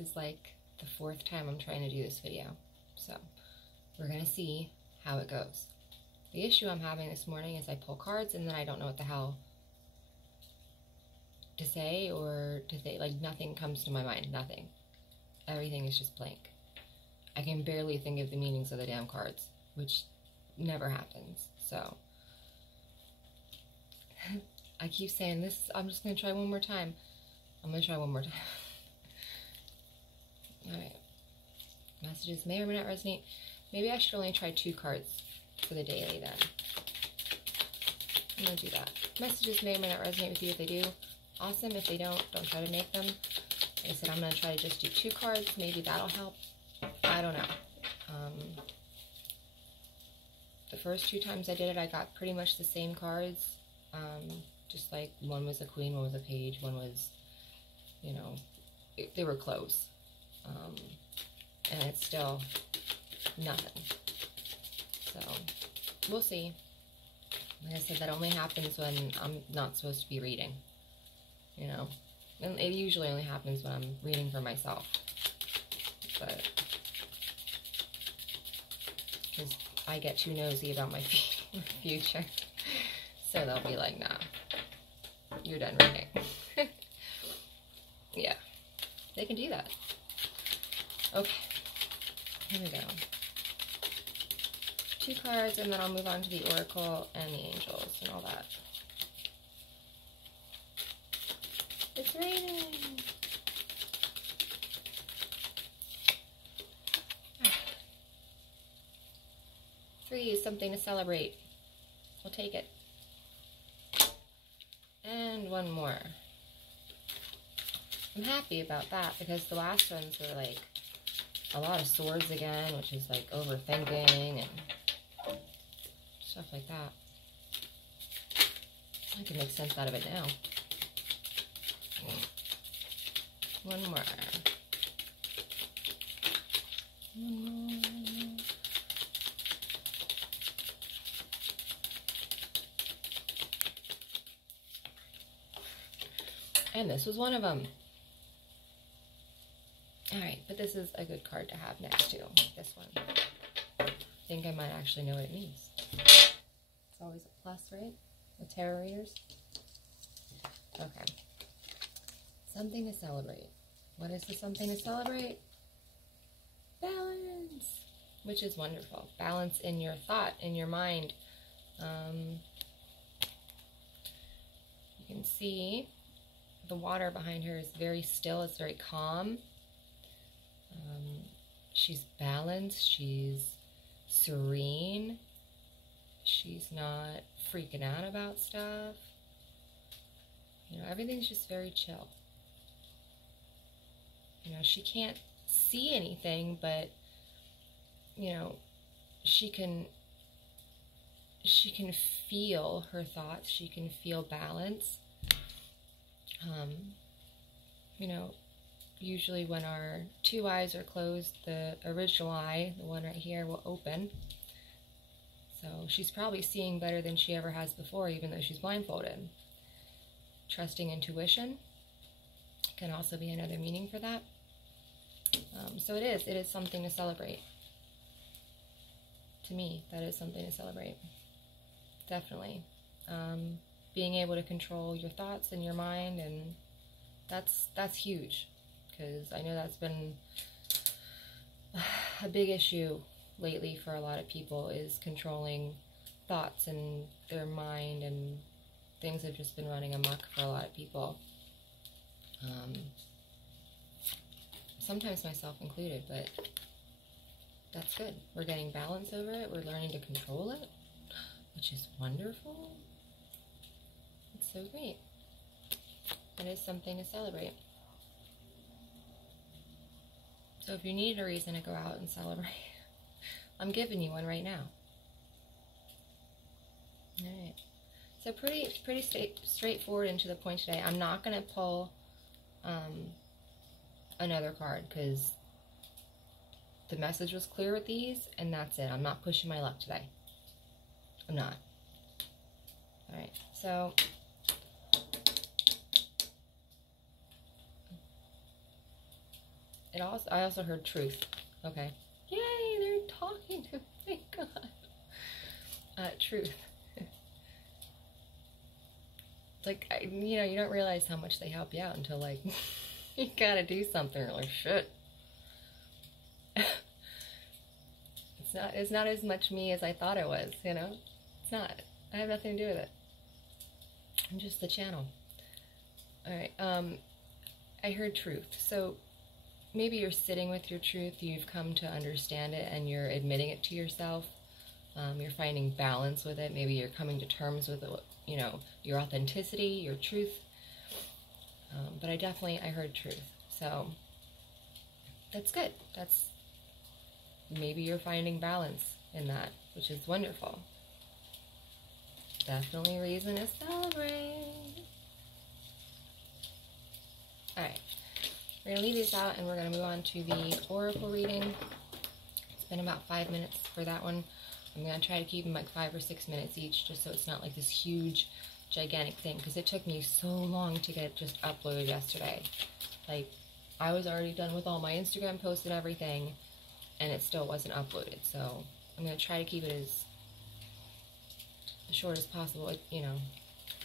is like the 4th time I'm trying to do this video. So we're going to see how it goes. The issue I'm having this morning is I pull cards and then I don't know what the hell to say or to think. Like, nothing comes to my mind. Nothing. Everything is just blank. I can barely think of the meanings of the damn cards, which never happens. So I keep saying this. I'm just going to try one more time. I'm going to try one more time. Alright. Messages may or may not resonate. Maybe I should only try 2 cards for the daily then. I'm going to do that. Messages may or may not resonate with you. If they do, awesome. If they don't try to make them. Like I said, I'm going to try to just do 2 cards. Maybe that'll help. I don't know. The first 2 times I did it, I got pretty much the same cards. Just like one was a queen, one was a page, one was, you know, they were close. And it's still nothing. So, we'll see. Like I said, that only happens when I'm not supposed to be reading. You know? And it usually only happens when I'm reading for myself. But, because I get too nosy about my future. So they'll be like, nah, you're done reading. Yeah, they can do that. Okay, here we go. 2 cards, and then I'll move on to the Oracle and the Angels and all that. It's raining! 3 is something to celebrate. We'll take it. And 1 more. I'm happy about that because the last ones were like a lot of swords again, which is like overthinking and stuff like that. I can make sense out of it now. 1 more. 1 more. And this was one of them. Alright, but this is a good card to have next to this one. I think I might actually know what it means. It's always a plus, right? With tarot readers. Okay. Something to celebrate. What is the something to celebrate? Balance! Which is wonderful. Balance in your thought, in your mind. You can see the water behind her is very still. It's very calm. She's balanced. She's serene. She's not freaking out about stuff. You know, everything's just very chill. You know, she can't see anything, but, you know, she can feel her thoughts. She can feel balance. You know, usually when our 2 eyes are closed, the original eye, the one right here, will open. So she's probably seeing better than she ever has before, even though she's blindfolded. Trusting intuition can also be another meaning for that. So it is something to celebrate. To me, that is something to celebrate. Definitely. Being able to control your thoughts and your mind, and that's huge, because I know that's been a big issue lately for a lot of people, is controlling thoughts and their mind, and things have just been running amok for a lot of people. Sometimes myself included, but that's good. We're getting balance over it. We're learning to control it, which is wonderful. It's so great. It is something to celebrate. So if you need a reason to go out and celebrate, I'm giving you one right now. Alright. So pretty straightforward and to the point today. I'm not going to pull another card because the message was clear with these, and that's it. I'm not pushing my luck today. I'm not. Alright, so I also heard truth. Okay. Yay, they're talking to me. Thank God. Truth. Like, you know, you don't realize how much they help you out until, like, you gotta do something. You're like, shit. It's not as much me as I thought it was, you know? It's not. I have nothing to do with it. I'm just the channel. Alright, I heard truth. So, maybe you're sitting with your truth, you've come to understand it, and you're admitting it to yourself. You're finding balance with it. Maybe you're coming to terms with it, you know, your authenticity, your truth. But I heard truth. So that's good. Maybe you're finding balance in that, which is wonderful. Definitely a reason to celebrate. Alright, we're going to leave these out and we're going to move on to the oracle reading. It's been about 5 minutes for that one. I'm going to try to keep them like 5 or 6 minutes each, just so it's not like this huge, gigantic thing, because it took me so long to get it just uploaded yesterday. Like, I was already done with all my Instagram posts and everything, and it still wasn't uploaded, so I'm going to try to keep it as short as possible. It, you know,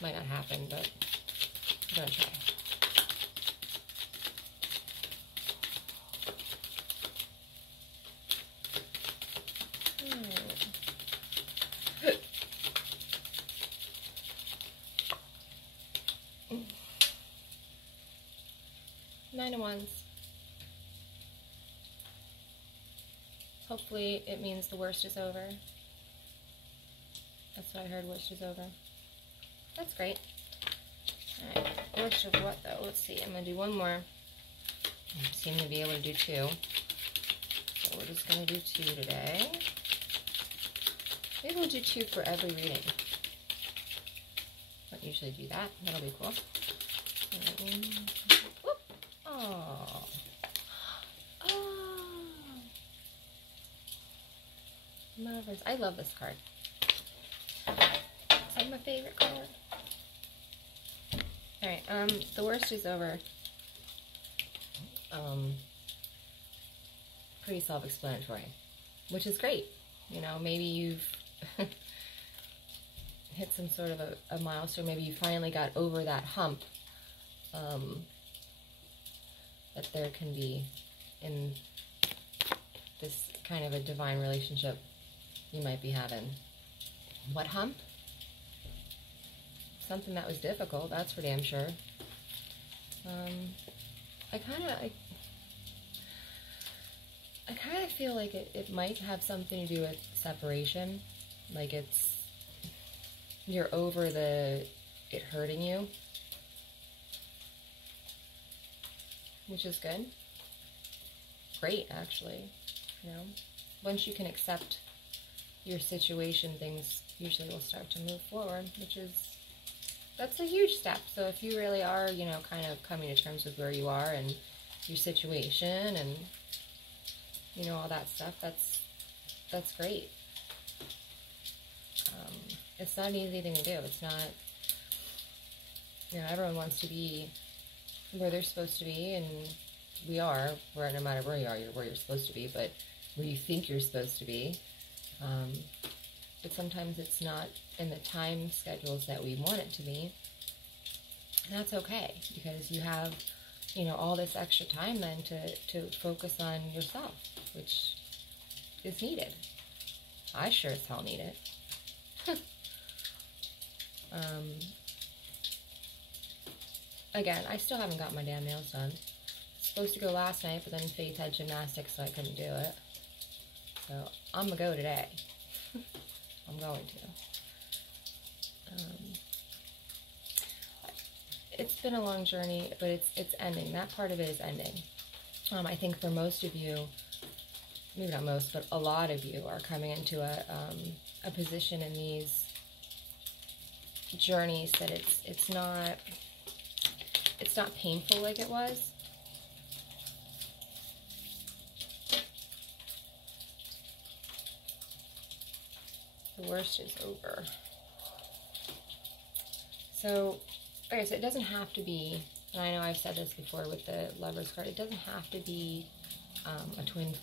might not happen, but I'm going to try. 9 of Wands. Hopefully it means the worst is over. That's what I heard, worst is over. That's great. Alright, worst of what though? Let's see, I'm going to do one more. I seem to be able to do 2. So we're just going to do 2 today. Maybe we'll do 2 for every reading. Don't usually do that. That'll be cool. Whoop. Oh. Oh. Marvelous. I love this card. It's my favorite card. Alright, the worst is over. Pretty self-explanatory, which is great. You know, maybe you've hit some sort of a milestone. Maybe you finally got over that hump that there can be in this kind of a divine relationship you might be having. What hump? Something that was difficult, that's for damn sure. I kind of feel like it might have something to do with separation. Like you're over it hurting you. Which is good. Great, actually. You know, once you can accept your situation, things usually will start to move forward, that's a huge step. So if you really are, you know, kind of coming to terms with where you are and your situation and, you know, all that stuff, that's great. It's not an easy thing to do. It's not, you know, everyone wants to be where they're supposed to be, and where no matter where you are, you're where you're supposed to be, but where you think you're supposed to be. But sometimes it's not in the time schedules that we want it to be. And that's okay, because you have, you know, all this extra time then to focus on yourself, which is needed. I sure as hell need it. Again, I still haven't got my damn nails done. Supposed to go last night, but then Faith had gymnastics, so I couldn't do it. So I'm gonna go today. I'm going to. It's been a long journey, but it's ending. That part of it is ending. I think for most of you, maybe not most, but a lot of you are coming into a position in these journeys that it's not painful like it was. The worst is over. So, like I said, it doesn't have to be And I know I've said this before with the Lovers card, it doesn't have to be a twin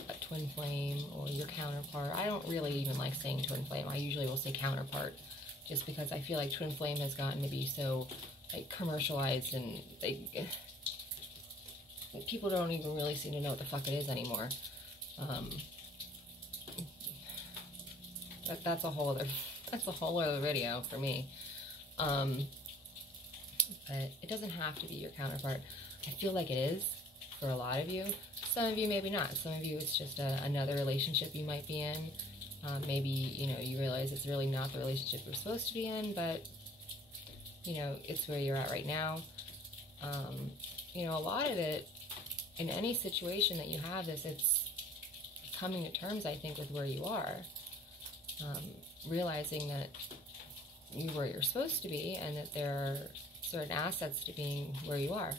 flame or your counterpart. I don't really even like saying twin flame. I usually will say counterpart, just because I feel like twin flame has gotten to be so like commercialized, and people don't even really seem to know what the fuck it is anymore. That's a whole other video for me. But it doesn't have to be your counterpart. I feel like it is for a lot of you. Some of you maybe not. Some of you it's just another relationship you might be in. Maybe, you know, you realize it's really not the relationship you're supposed to be in, but, you know, it's where you're at right now. You know, a lot of it, in any situation that you have this, it's coming to terms, I think, with where you are. Realizing that you're where you're supposed to be, and that there are certain assets to being where you are.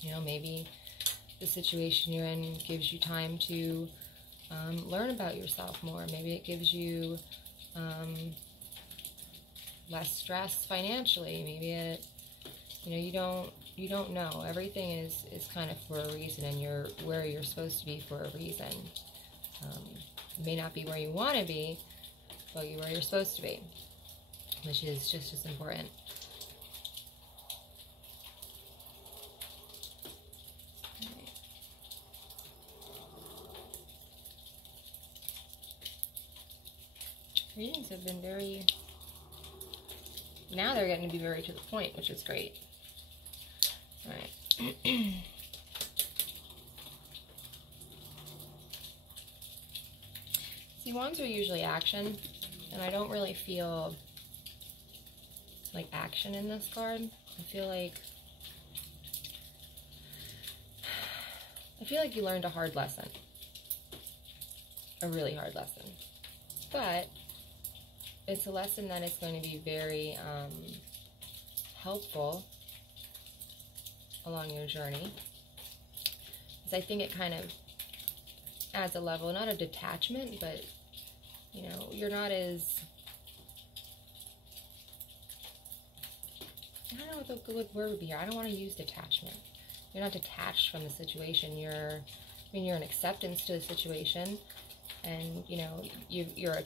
You know, maybe the situation you're in gives you time to learn about yourself more. Maybe it gives you less stress financially. Maybe it, you know, you don't know. Everything is kind of for a reason, and you're where you're supposed to be for a reason. It may not be where you want to be, but you're where you're supposed to be, which is just as important. Readings have been very, now they're getting to be very to the point, which is great. All right. See, wands are usually action, and I don't really feel like action in this card. I feel like you learned a hard lesson. A really hard lesson. But it's a lesson that is going to be very helpful along your journey. Because I think it kind of adds a level, not of detachment, but, you know, you're not as, I don't know what the good word would be here. I don't want to use detachment. You're not detached from the situation. You're in acceptance to the situation, and, you know, you're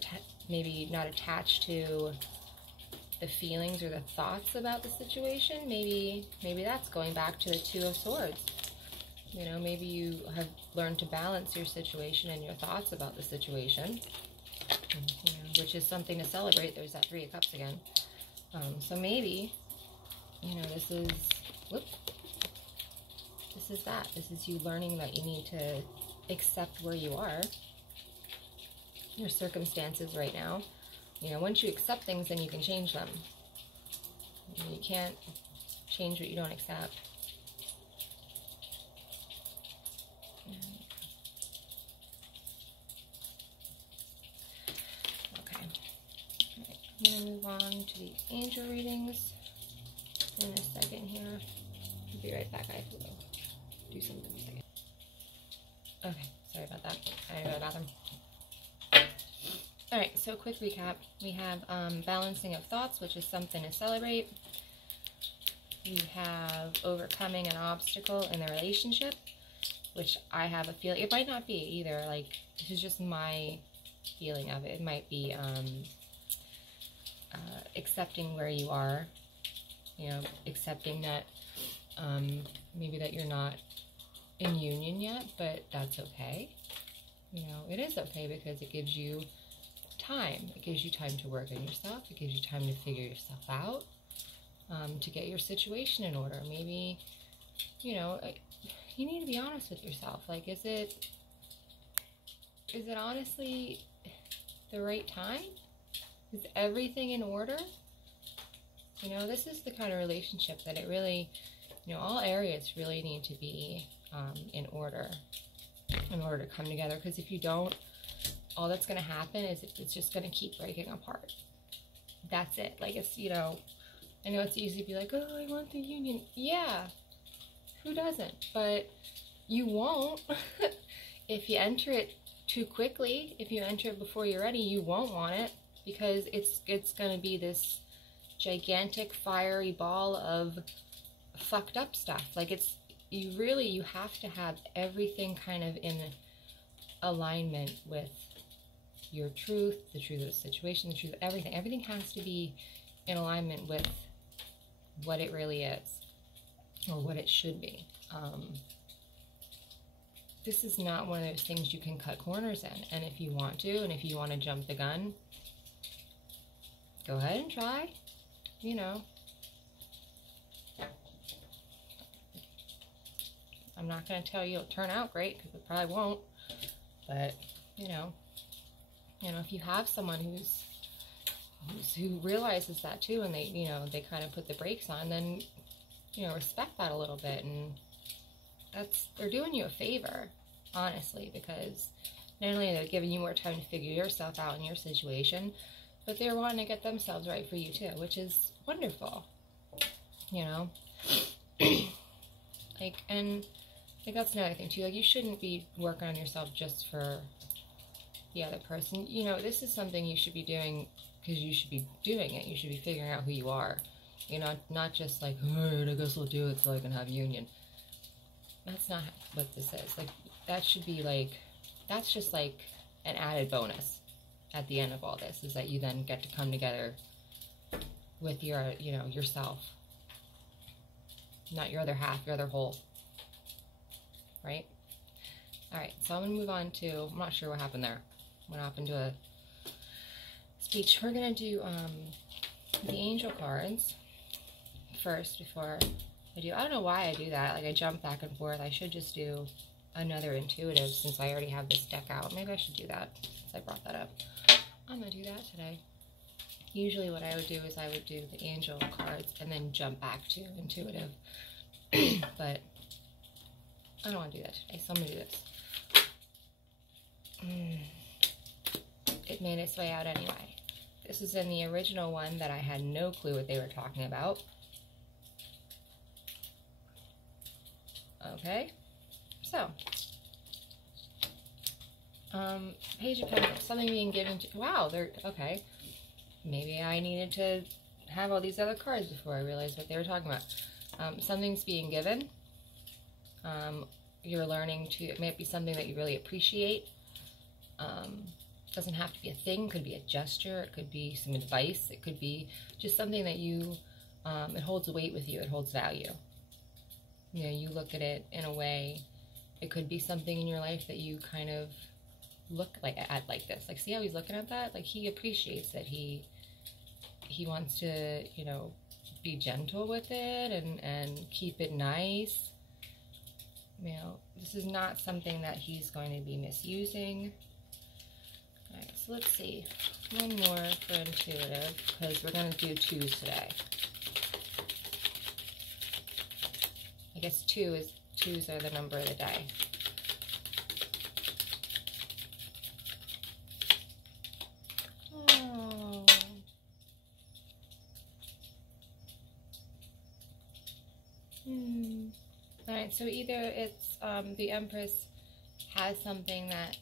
maybe not attached to the feelings or the thoughts about the situation. Maybe that's going back to the Two of Swords. You know, maybe you have learned to balance your situation and your thoughts about the situation, you know, which is something to celebrate. There's that Three of Cups again. So maybe, you know, this is that. This is you learning that you need to accept where you are, your circumstances right now. You know, once you accept things, then you can change them. You can't change what you don't accept. Okay. Right. I'm going to move on to the angel readings in a second here. I'll be right back. I have to go do something in a second. Okay, sorry about that. I gotta go to the bathroom. Alright, so quick recap. We have balancing of thoughts, which is something to celebrate. We have overcoming an obstacle in the relationship, which I have a feeling, it might not be either, like, this is just my feeling of it. It might be accepting where you are, you know, accepting that maybe that you're not in union yet, but that's okay. You know, it is okay because it gives you time. It gives you time to work on yourself. It gives you time to figure yourself out, to get your situation in order. Maybe, you know, you need to be honest with yourself. Like, is it honestly the right time? Is everything in order? You know, this is the kind of relationship that it really, you know, all areas really need to be in order to come together. Because if you don't, all that's going to happen is it's just going to keep breaking apart. That's it. Like, it's, you know, I know it's easy to be like, oh, I want the union. Yeah, who doesn't? But you won't. If you enter it too quickly, if you enter it before you're ready, you won't want it, because it's going to be this gigantic fiery ball of fucked up stuff. Like, it's, you have to have everything kind of in alignment with your truth, the truth of the situation, the truth of everything. Everything has to be in alignment with what it really is, or what it should be. This is not one of those things you can cut corners in. And if you want to, and if you want to jump the gun, go ahead and try, you know. I'm not going to tell you it'll turn out great, because it probably won't. But, you know, if you have someone who realizes that too, and they, you know, they kind of put the brakes on, then, you know, respect that a little bit. And they're doing you a favor, honestly, because not only are they giving you more time to figure yourself out in your situation, but they're wanting to get themselves right for you too, which is wonderful, you know. Like, and like, that's another thing too. Like, you shouldn't be working on yourself just for the other person. You know, this is something you should be doing because you should be doing it. You should be figuring out who you are. You know, not just like, alright, I guess I'll do it so I can have union. That's not what this is. Like, that should be like, that's just like an added bonus at the end of all this, is that you then get to come together with your, you know, yourself. Not your other half, your other whole. Right? Alright, so I'm going to move on to, I'm not sure what happened there. Went off into a speech. We're going to do the angel cards first before I do. I don't know why I do that. Like, I jump back and forth. I should just do another intuitive since I already have this deck out. Maybe I should do that since I brought that up. I'm going to do that today. Usually what I would do is I would do the angel cards and then jump back to intuitive. But I don't want to do that today, so I'm going to do this. It made its way out anyway. This was in the original one that I had no clue what they were talking about. Okay, so Page of Pentacles, something being given to, wow, they're, okay, maybe I needed to have all these other cards before I realized what they were talking about. Something's being given. You're learning to, it might be something that you really appreciate. Doesn't have to be a thing, could be a gesture, it could be some advice, it could be just something that you, it holds weight with you, it holds value. You know, you look at it in a way, it could be something in your life that you kind of look like at like this. Like, see how he's looking at that? Like, he appreciates that he wants to, you know, be gentle with it and keep it nice. You know, this is not something that he's going to be misusing. Alright, so let's see. One more for intuitive, because we're going to do twos today. I guess twos are the number of the day. Oh. Alright, so either it's the Empress has something that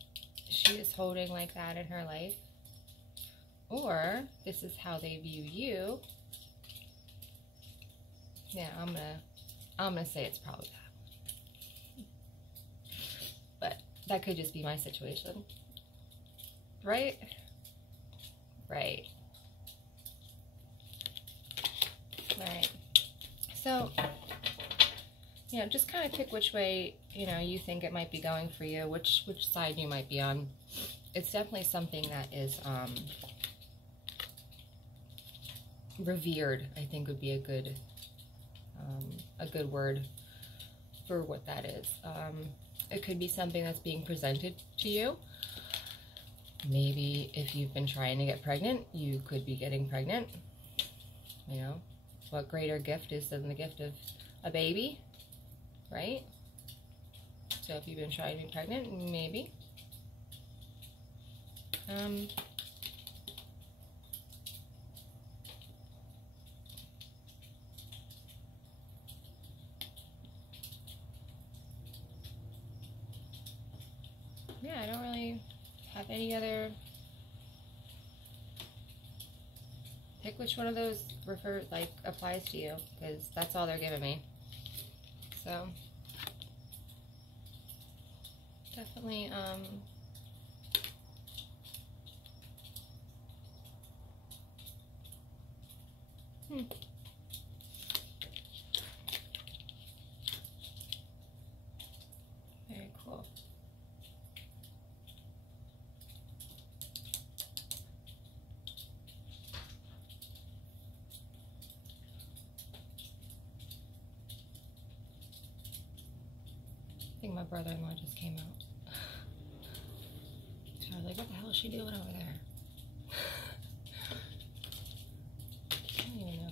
she is holding like that in her life, or this is how they view you. Yeah, I'm gonna say it's probably that. But that could just be my situation. Right? Right. Alright. So, you know, just kind of pick which way, you know, you think it might be going for you, which side you might be on. It's definitely something that is revered, I think would be a good word for what that is. It could be something that's being presented to you. Maybe if you've been trying to get pregnant, you could be getting pregnant. You know, what greater gift is than the gift of a baby, right? So if you've been trying to be pregnant, maybe. Yeah, I don't really have any other. Pick which one of those applies to you, because that's all they're giving me. So definitely very cool. I think my brother-in-law just came out. So I was like, what the hell is she doing over there? I don't even know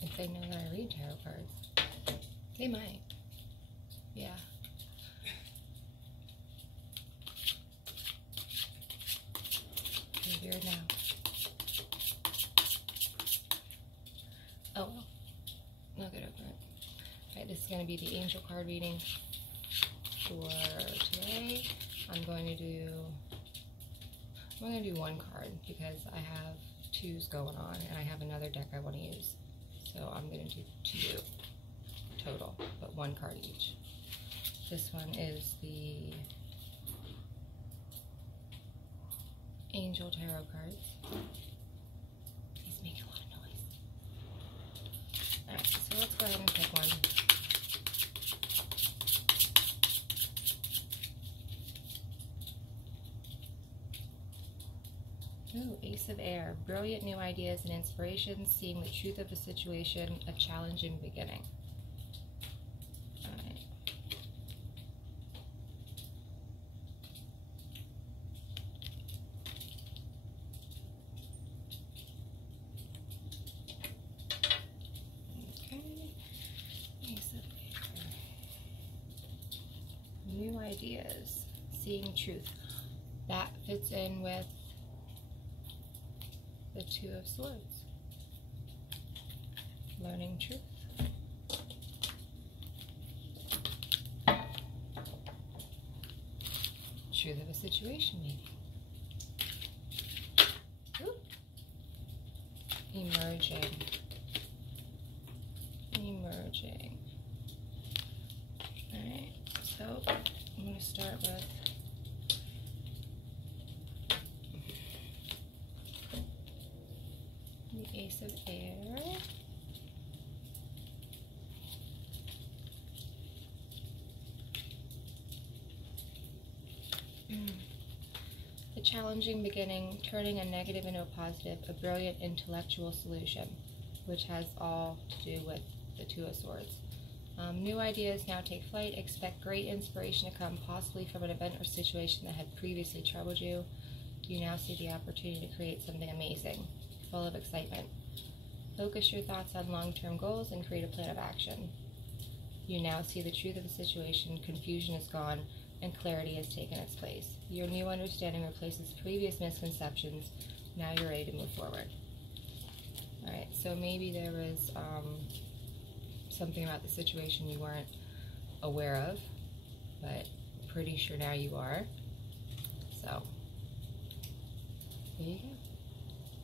if they know that I read tarot cards. They might. Yeah. Okay, weird now. Oh well. I'll get over it. Alright, this is going to be the angel card reading for today. I'm going to do one card because I have twos going on and I have another deck I want to use. So I'm going to do two total, but one card each. This one is the Angel Tarot cards. He's making a lot of noise. Alright, so let's go ahead and pick one. Ooh, Ace of Air. Brilliant new ideas and inspirations, seeing the truth of a situation, a challenging beginning. Alright. Okay. Ace of Air. New ideas, seeing truth. That fits in with the Two of Swords. Learning truth. Truth of a situation, maybe. Ooh. Emerging. Emerging. Alright, so I'm going to start with the Ace of Air. The challenging beginning, turning a negative into a positive, a brilliant intellectual solution, which has all to do with the Two of Swords. New ideas now take flight. Expect great inspiration to come, possibly from an event or situation that had previously troubled you. You now see the opportunity to create something amazing, full of excitement. Focus your thoughts on long-term goals and create a plan of action. You now see the truth of the situation, confusion is gone, and clarity has taken its place. Your new understanding replaces previous misconceptions. Now you're ready to move forward. Alright, so maybe there was something about the situation you weren't aware of, but pretty sure now you are. So, there you go.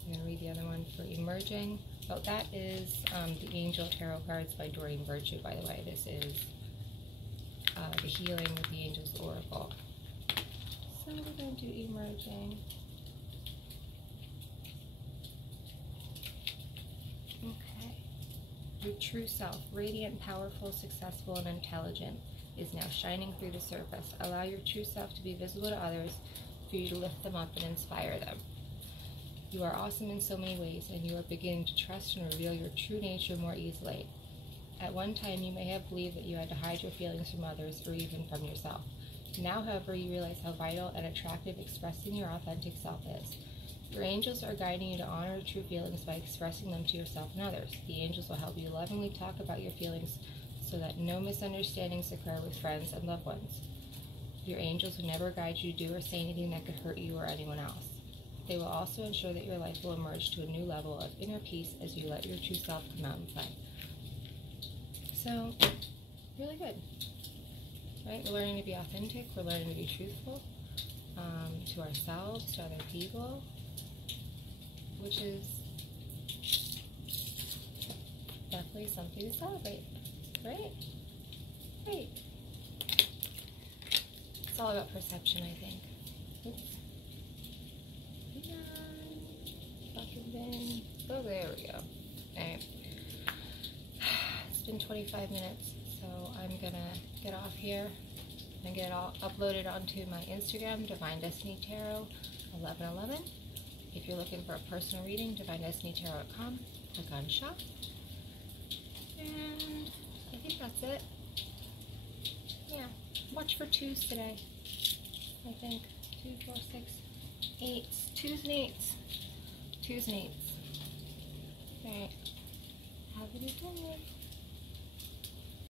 I'm going to read the other one for Emerging. Oh, that is the Angel Tarot cards by Doreen Virtue, by the way. This is the Healing with the Angels Oracle. So we're going to do Emerging. Okay. Your true self, radiant, powerful, successful, and intelligent, is now shining through the surface. Allow your true self to be visible to others for you to lift them up and inspire them. You are awesome in so many ways, and you are beginning to trust and reveal your true nature more easily. At one time, you may have believed that you had to hide your feelings from others or even from yourself. Now, however, you realize how vital and attractive expressing your authentic self is. Your angels are guiding you to honor your true feelings by expressing them to yourself and others. The angels will help you lovingly talk about your feelings so that no misunderstandings occur with friends and loved ones. Your angels will never guide you to do or say anything that could hurt you or anyone else. They will also ensure that your life will emerge to a new level of inner peace as you let your true self come out and play. So, really good. Right? We're learning to be authentic. We're learning to be truthful to ourselves, to other people, which is definitely hopefully something to celebrate, right? Great. It's all about perception, I think. Oops. Fucking bin. Oh, there we go. Alright. It's been 25 minutes, so I'm gonna get off here and get it all uploaded onto my Instagram, Divine Destiny Tarot 1111. If you're looking for a personal reading, divinedestinytarot.com. Click on shop. And I think that's it. Yeah. Watch for 2s today. I think 2, 4, 6, 8. 2s and 8s. 2s and 8s. Alright. Have a good day.